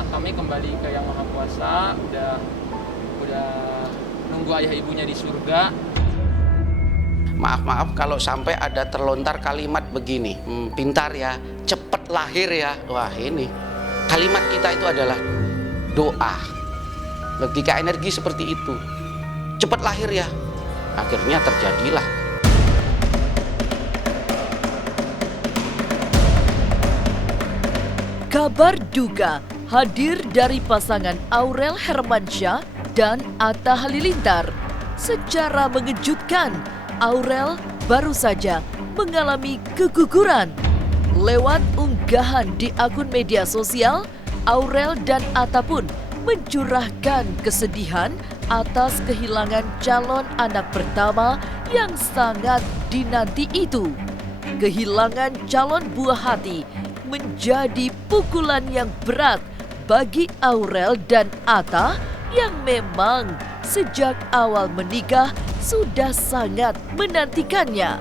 anak kami kembali ke Yang Maha Kuasa, udah nunggu ayah ibunya di surga. Maaf kalau sampai ada terlontar kalimat begini, pintar ya, cepet lahir ya. Wah, ini kalimat kita itu adalah doa. Logika energi seperti itu. Cepet lahir ya. Akhirnya terjadilah. Kabar duka hadir dari pasangan Aurel Hermansyah dan Atta Halilintar. Secara mengejutkan, Aurel baru saja mengalami keguguran. Lewat unggahan di akun media sosial, Aurel dan Atta pun mencurahkan kesedihan atas kehilangan calon anak pertama yang sangat dinanti itu. Kehilangan calon buah hati menjadi pukulan yang berat bagi Aurel dan Atta yang memang sejak awal menikah sudah sangat menantikannya.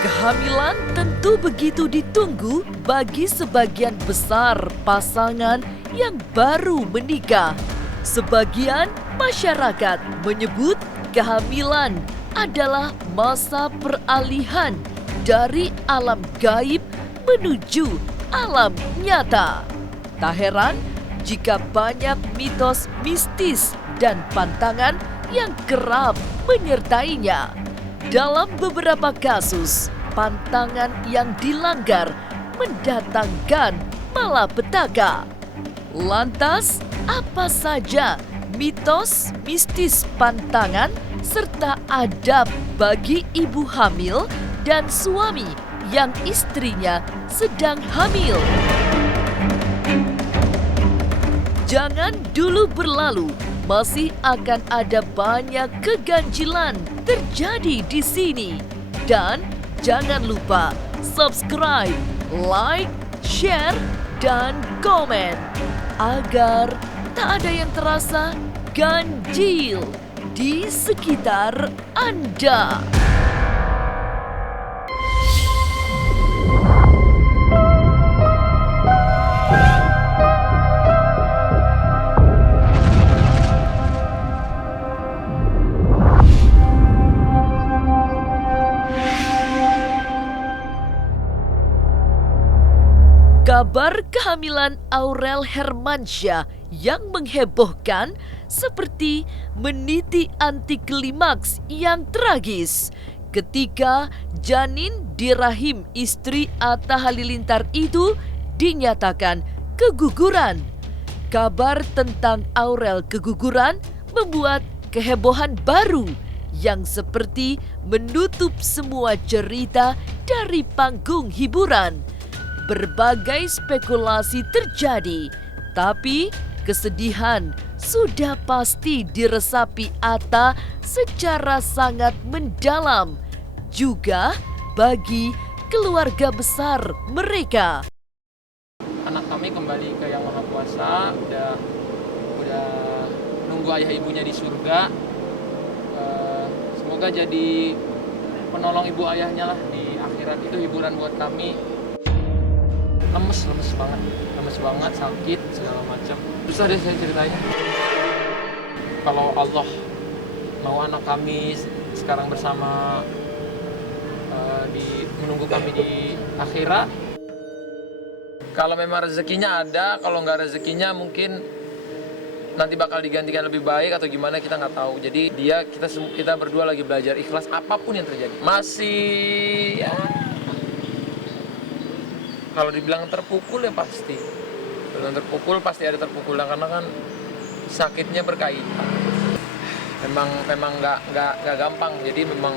Kehamilan tentu begitu ditunggu bagi sebagian besar pasangan yang baru menikah. Sebagian masyarakat menyebut kehamilan adalah masa peralihan dari alam gaib menuju alam nyata. Tak heran jika banyak mitos mistis dan pantangan yang kerap menyertainya. Dalam beberapa kasus, pantangan yang dilanggar mendatangkan malapetaka. Lantas, apa saja mitos mistis pantangan serta adab bagi ibu hamil dan suami yang istrinya sedang hamil? Jangan dulu berlalu, masih akan ada banyak keganjilan terjadi di sini. Dan jangan lupa subscribe, like, share, dan komen agar tak ada yang terasa ganjil di sekitar Anda. Kabar kehamilan Aurel Hermansyah yang menghebohkan seperti meniti anti klimaks yang tragis ketika janin di rahim istri Atta Halilintar itu dinyatakan keguguran. Kabar tentang Aurel keguguran membuat kehebohan baru yang seperti menutup semua cerita dari panggung hiburan. Berbagai spekulasi terjadi, tapi kesedihan sudah pasti diresapi Atta secara sangat mendalam, juga bagi keluarga besar mereka. Anak kami kembali ke Yang Maha Kuasa, udah nunggu ayah ibunya di surga. Semoga jadi penolong ibu ayahnya lah di akhirat. Itu hiburan buat kami. Lemes banget, sakit segala macam. Susah deh saya ceritanya. Kalau Allah mau anak kami sekarang bersama, menunggu kami di akhirat. Kalau memang rezekinya ada, kalau nggak rezekinya mungkin nanti bakal digantikan lebih baik atau gimana, kita nggak tahu. Jadi kita berdua lagi belajar ikhlas apapun yang terjadi. Masih ya, kalau dibilang terpukul ya pasti. Kalau terpukul pasti ada terpukul, karena kan sakitnya berkaitan. Memang nggak gampang. Jadi memang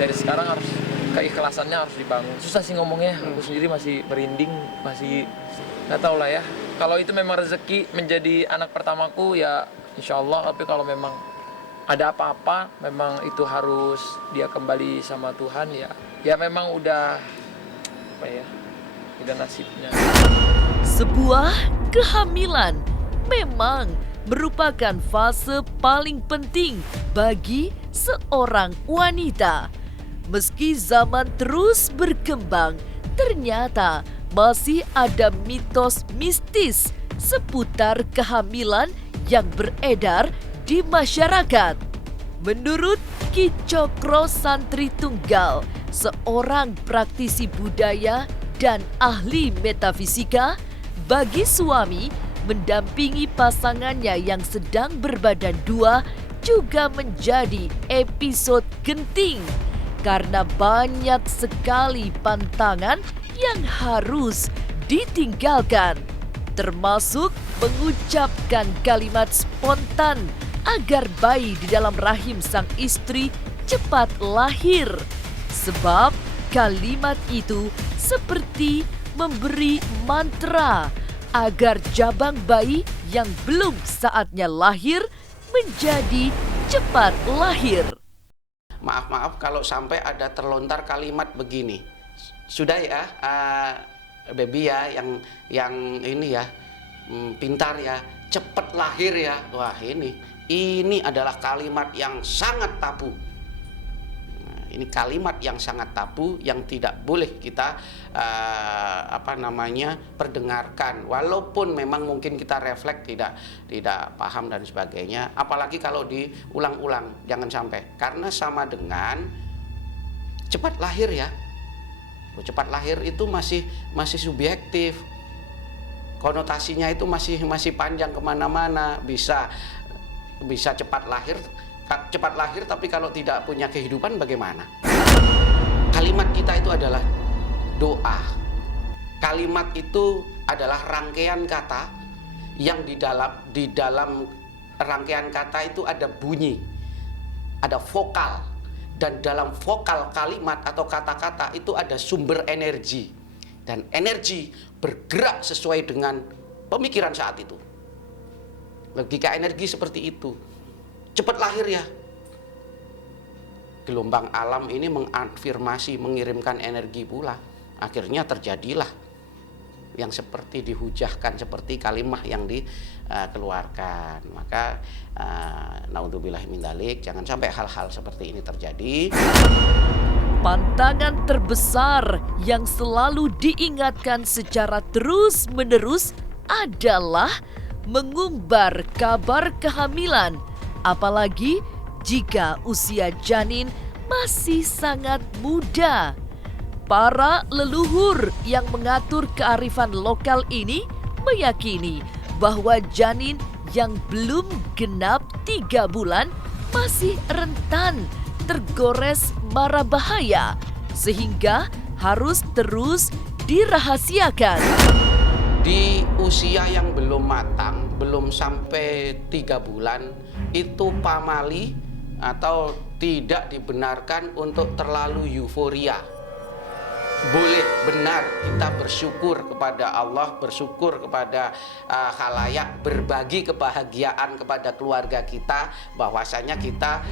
dari sekarang harus keikhlasannya harus dibangun. Susah sih ngomongnya. Aku sendiri masih merinding, masih nggak tahu lah ya. Kalau itu memang rezeki menjadi anak pertamaku ya insya Allah. Tapi kalau memang ada apa-apa, memang itu harus dia kembali sama Tuhan ya memang udah apa ya, udah nasibnya. Sebuah kehamilan memang merupakan fase paling penting bagi seorang wanita. Meski zaman terus berkembang, ternyata masih ada mitos mistis seputar kehamilan yang beredar di masyarakat. Menurut Ki Cokro Santri Tunggal, seorang praktisi budaya dan ahli metafisika, bagi suami mendampingi pasangannya yang sedang berbadan dua juga menjadi episode genting karena banyak sekali pantangan yang harus ditinggalkan, termasuk mengucapkan kalimat spontan agar bayi di dalam rahim sang istri cepat lahir. Sebab kalimat itu seperti memberi mantra agar jabang bayi yang belum saatnya lahir menjadi cepat lahir. Maaf kalau sampai ada terlontar kalimat begini. Sudah ya, baby ya, yang ini ya, pintar ya, cepat lahir ya. Wah, ini adalah kalimat yang sangat tabu. Nah, ini kalimat yang sangat tabu yang tidak boleh kita perdengarkan. Walaupun memang mungkin kita refleks tidak paham dan sebagainya. Apalagi kalau diulang-ulang, jangan sampai. Karena sama dengan cepat lahir ya. Cepat lahir itu masih subjektif. Konotasinya itu masih panjang kemana-mana. Bisa cepat lahir, tapi kalau tidak punya kehidupan bagaimana? Kalimat kita itu adalah doa. Kalimat itu adalah rangkaian kata yang di dalam rangkaian kata itu ada bunyi, ada vokal, dan dalam vokal kalimat atau kata-kata itu ada sumber energi, dan energi bergerak sesuai dengan pemikiran saat itu. Logika energi seperti itu. Cepat lahir ya. Gelombang alam ini mengafirmasi, mengirimkan energi pula. Akhirnya terjadilah yang seperti dihujahkan, seperti kalimat yang dikeluarkan. Maka naudzubillahi min dzalik, jangan sampai hal-hal seperti ini terjadi. Pantangan terbesar yang selalu diingatkan secara terus-menerus adalah mengumbar kabar kehamilan, apalagi jika usia janin masih sangat muda. Para leluhur yang mengatur kearifan lokal ini meyakini bahwa janin yang belum genap 3 bulan masih rentan tergores mara bahaya, sehingga harus terus dirahasiakan. Di usia yang belum matang, belum sampai 3 bulan, itu pamali atau tidak dibenarkan untuk terlalu euforia. Boleh benar kita bersyukur kepada Allah, bersyukur kepada khalayak, berbagi kebahagiaan kepada keluarga kita, bahwasanya kita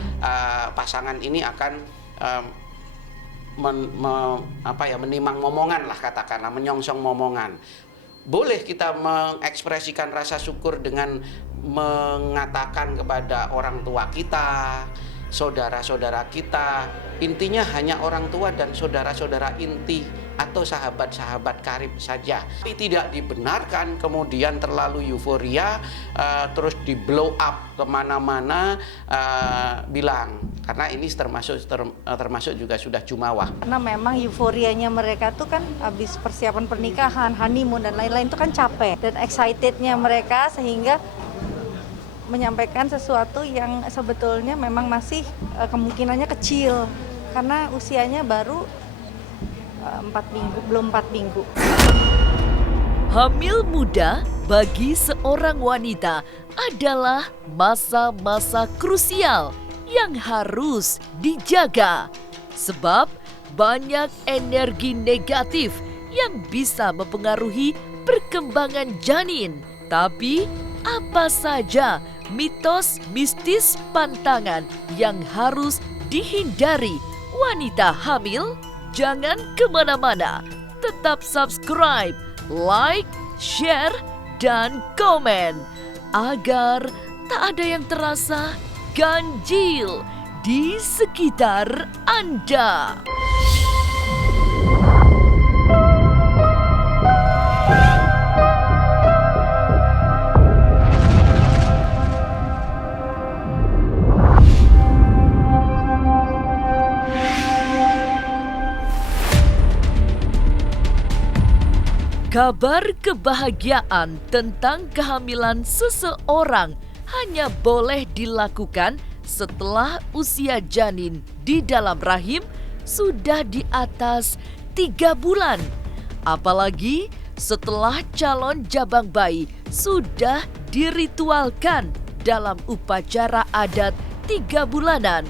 pasangan ini akan menimang momongan lah, katakanlah menyongsong momongan. Boleh kita mengekspresikan rasa syukur dengan mengatakan kepada orang tua kita, saudara-saudara kita, intinya hanya orang tua dan saudara-saudara inti atau sahabat-sahabat karib saja. Tapi tidak dibenarkan kemudian terlalu euforia, terus di blow up kemana-mana, bilang, karena ini termasuk juga sudah jumawah. Karena memang euforianya mereka tuh kan habis persiapan pernikahan, honeymoon dan lain-lain itu kan capek, dan excitednya mereka sehingga menyampaikan sesuatu yang sebetulnya memang masih kemungkinannya kecil karena usianya baru 4 minggu, belum 4 minggu. Hamil muda bagi seorang wanita adalah masa-masa krusial yang harus dijaga, sebab banyak energi negatif yang bisa mempengaruhi perkembangan janin. Tapi apa saja mitos mistis pantangan yang harus dihindari wanita hamil? Jangan kemana-mana, tetap subscribe, like, share, dan komen agar tak ada yang terasa ganjil di sekitar Anda. Kabar kebahagiaan tentang kehamilan seseorang hanya boleh dilakukan setelah usia janin di dalam rahim sudah di atas 3 bulan. Apalagi setelah calon jabang bayi sudah diritualkan dalam upacara adat 3 bulanan.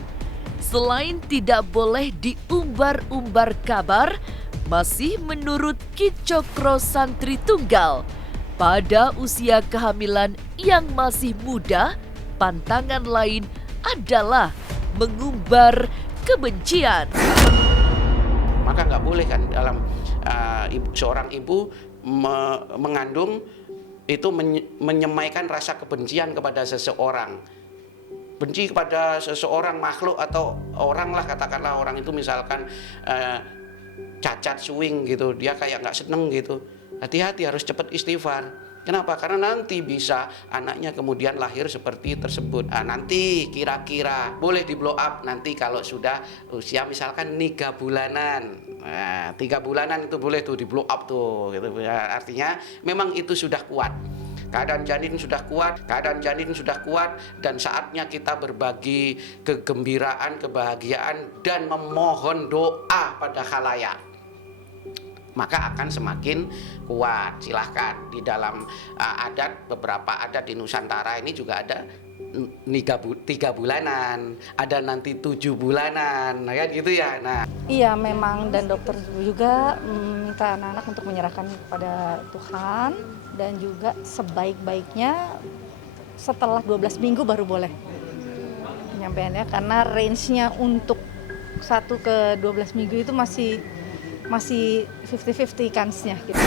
Selain tidak boleh diumbar-umbar kabar, masih menurut Ki Cokro Santri Tunggal, pada usia kehamilan yang masih muda, pantangan lain adalah mengumbar kebencian. Maka nggak boleh kan dalam seorang ibu mengandung itu menyemaikan rasa kebencian kepada seseorang. Benci kepada seseorang, makhluk atau orang lah, katakanlah orang itu misalkan cacat swing gitu, dia kayak nggak seneng gitu. Hati-hati, harus cepat istighfar. Kenapa? Karena nanti bisa anaknya kemudian lahir seperti tersebut. Nanti kira-kira boleh di blow up nanti kalau sudah usia misalkan 3 bulanan. 3 bulanan itu boleh tuh di blow up tuh gitu. Artinya memang itu sudah kuat. Keadaan janin sudah kuat dan saatnya kita berbagi kegembiraan, kebahagiaan dan memohon doa pada khalayak. Maka akan semakin kuat. Silahkan di dalam adat, beberapa adat di Nusantara ini juga ada 3 bulanan, ada nanti 7 bulanan, kan gitu ya. Nah, Iya memang, dan dokter juga minta anak-anak untuk menyerahkan kepada Tuhan, dan juga sebaik-baiknya setelah 12 minggu baru boleh penyampaiannya, karena range-nya untuk 1 ke 12 minggu itu masih 50-50 kansnya gitu.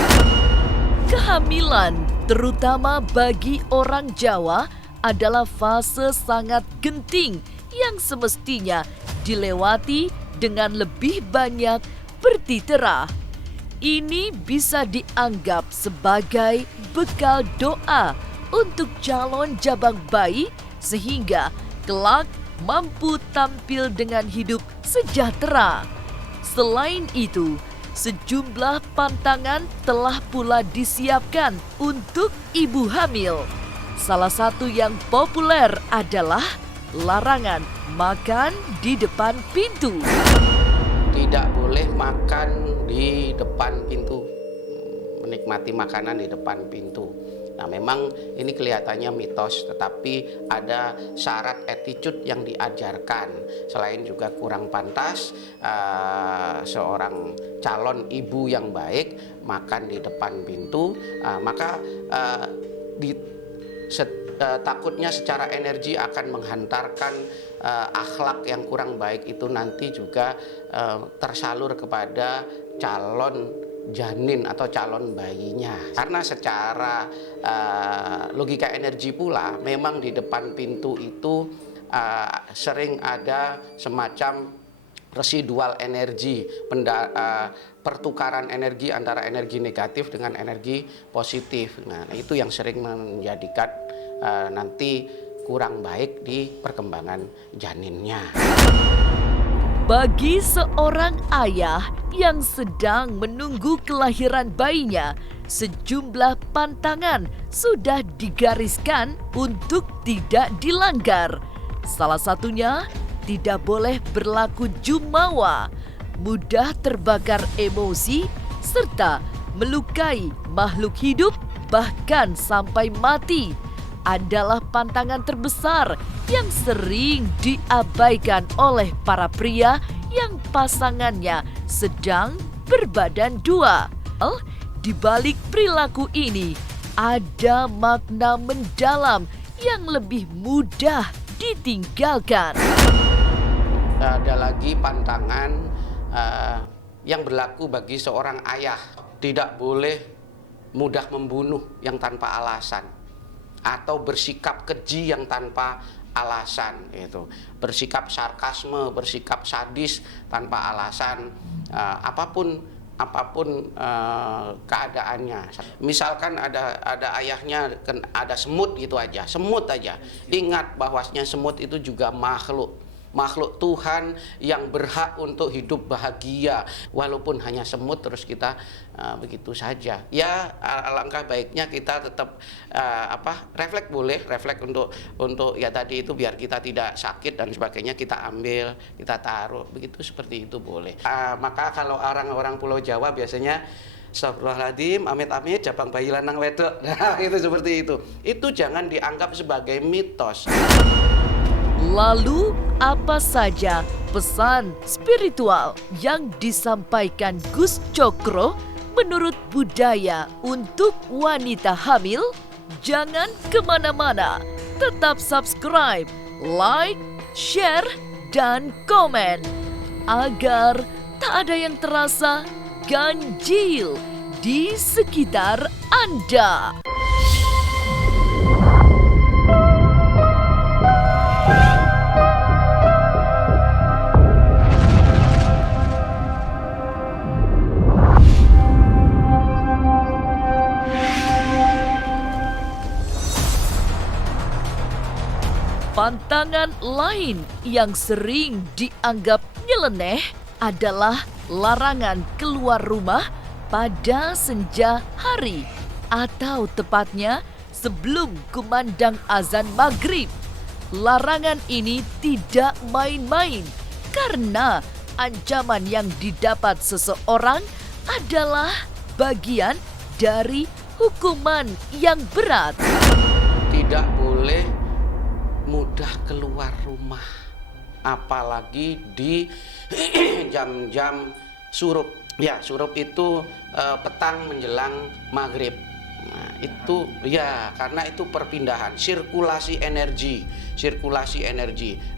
Kehamilan, terutama bagi orang Jawa, adalah fase sangat genting yang semestinya dilewati dengan lebih banyak bertitera. Ini bisa dianggap sebagai bekal doa untuk calon jabang bayi sehingga kelak mampu tampil dengan hidup sejahtera. Selain itu, sejumlah pantangan telah pula disiapkan untuk ibu hamil. Salah satu yang populer adalah larangan makan di depan pintu. tidak boleh makan di depan pintu, menikmati makanan di depan pintu. Nah, memang ini kelihatannya mitos, tetapi ada syarat attitude yang diajarkan. Selain juga kurang pantas seorang calon ibu yang baik makan di depan pintu, maka takutnya secara energi akan menghantarkan akhlak yang kurang baik itu nanti juga tersalur kepada calon janin atau calon bayinya. Karena secara logika energi pula memang di depan pintu itu sering ada semacam residual energi, pertukaran energi antara energi negatif dengan energi positif. Nah, itu yang sering menjadikan nanti kurang baik di perkembangan janinnya. Bagi seorang ayah yang sedang menunggu kelahiran bayinya, sejumlah pantangan sudah digariskan untuk tidak dilanggar. Salah satunya, tidak boleh berlaku jumawa, mudah terbakar emosi, serta melukai makhluk hidup bahkan sampai mati. Adalah pantangan terbesar yang sering diabaikan oleh para pria yang pasangannya sedang berbadan dua. Di balik perilaku ini ada makna mendalam yang lebih mudah ditinggalkan. Ada lagi pantangan yang berlaku bagi seorang ayah. Tidak boleh mudah membunuh yang tanpa alasan, atau bersikap keji yang tanpa alasan, itu bersikap sarkasme, bersikap sadis tanpa alasan, apapun keadaannya. Misalkan ada ayahnya ada semut gitu aja, semut aja. Ingat bahwasanya semut itu juga makhluk makhluk Tuhan yang berhak untuk hidup bahagia walaupun hanya semut terus kita begitu saja. Ya alangkah baiknya kita tetap refleks, boleh refleks untuk ya tadi itu biar kita tidak sakit dan sebagainya, kita ambil, kita taruh begitu, seperti itu boleh. Maka kalau orang-orang Pulau Jawa biasanya Astagfirullahaladzim, amit-amit, jabang bayi lanang wedok. Nah, itu seperti itu. Itu jangan dianggap sebagai mitos. Lalu, apa saja pesan spiritual yang disampaikan Gus Cokro menurut budaya untuk wanita hamil? Jangan kemana-mana, tetap subscribe, like, share, dan komen agar tak ada yang terasa ganjil di sekitar Anda. Pantangan lain yang sering dianggap nyeleneh adalah larangan keluar rumah pada senja hari atau tepatnya sebelum kumandang azan maghrib. Larangan ini tidak main-main karena ancaman yang didapat seseorang adalah bagian dari hukuman yang berat. Tidak boleh mudah keluar rumah, apalagi di jam-jam surup. Ya, surup itu petang menjelang maghrib. Nah, itu ya karena itu perpindahan, sirkulasi energi.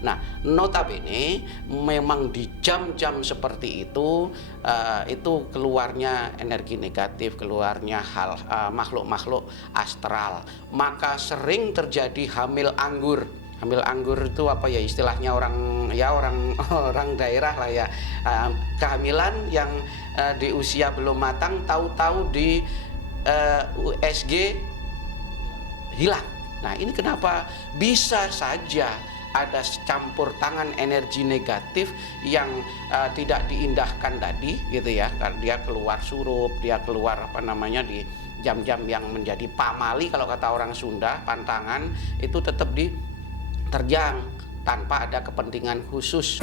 Nah, notabene memang di jam-jam seperti itu keluarnya energi negatif, keluarnya hal makhluk-makhluk astral. Maka sering terjadi hamil anggur. Hamil anggur itu apa ya istilahnya orang daerah lah ya, kehamilan yang di usia belum matang tahu-tahu di USG hilang. Nah, ini kenapa bisa saja ada campur tangan energi negatif yang tidak diindahkan tadi gitu ya. Dia keluar surup, dia keluar di jam-jam yang menjadi pamali kalau kata orang Sunda, pantangan itu tetap diterjang tanpa ada kepentingan khusus.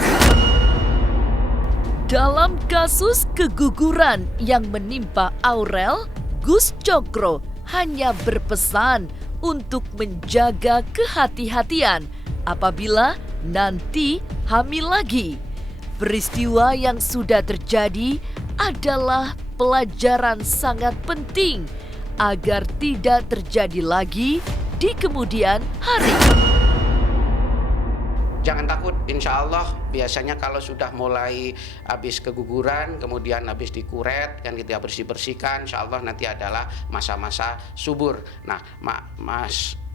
Dalam kasus keguguran yang menimpa Aurel, Gus Cokro hanya berpesan untuk menjaga kehati-hatian apabila nanti hamil lagi. Peristiwa yang sudah terjadi adalah pelajaran sangat penting agar tidak terjadi lagi di kemudian hari. Jangan takut, insya Allah biasanya kalau sudah mulai habis keguguran, kemudian habis dikuret, kan kita bersih-bersihkan, insya Allah nanti adalah masa-masa subur. Nah,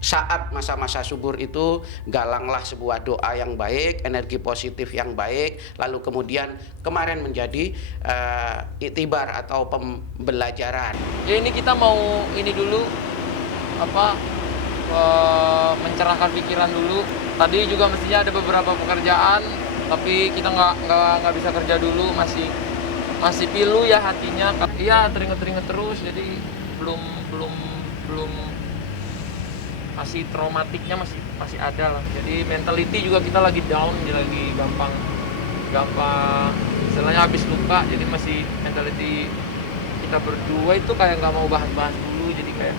saat masa-masa subur itu galanglah sebuah doa yang baik, energi positif yang baik, lalu kemudian kemarin menjadi iktibar atau pembelajaran. Ya ini kita mau ini dulu mencerahkan pikiran dulu. Tadi juga mestinya ada beberapa pekerjaan, tapi kita nggak bisa kerja dulu, masih pilu ya hatinya. Iya, teringat terus, jadi belum masih traumatiknya masih ada lah. Jadi mentality juga kita lagi down, lagi gampang istilahnya habis luka, jadi masih mentality kita berdua itu kayak nggak mau bahas dulu, jadi kayak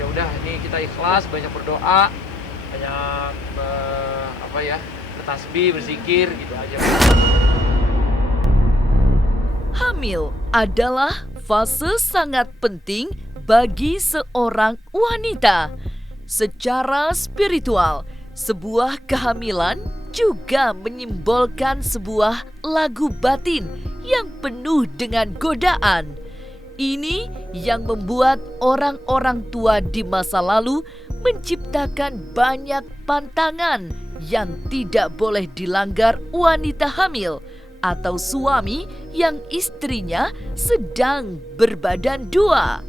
ya udah ini kita ikhlas, banyak berdoa, banyak bertasbih, berzikir gitu aja. Hamil adalah fase sangat penting bagi seorang wanita. Secara spiritual, sebuah kehamilan juga menyimbolkan sebuah lagu batin yang penuh dengan godaan. Ini yang membuat orang-orang tua di masa lalu menciptakan banyak pantangan yang tidak boleh dilanggar wanita hamil atau suami yang istrinya sedang berbadan dua.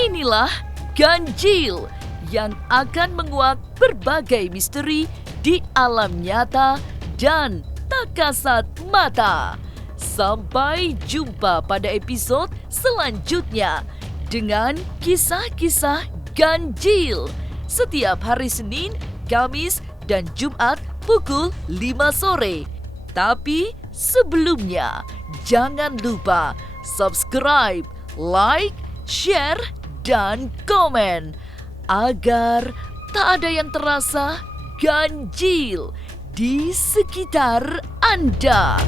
Inilah Ganjil yang akan menguak berbagai misteri di alam nyata dan tak kasat mata. Sampai jumpa pada episode selanjutnya dengan kisah-kisah ganjil setiap hari Senin, Kamis, dan Jumat pukul 5 sore. Tapi sebelumnya, jangan lupa subscribe, like, share, dan komen agar tak ada yang terasa ganjil di sekitar Anda.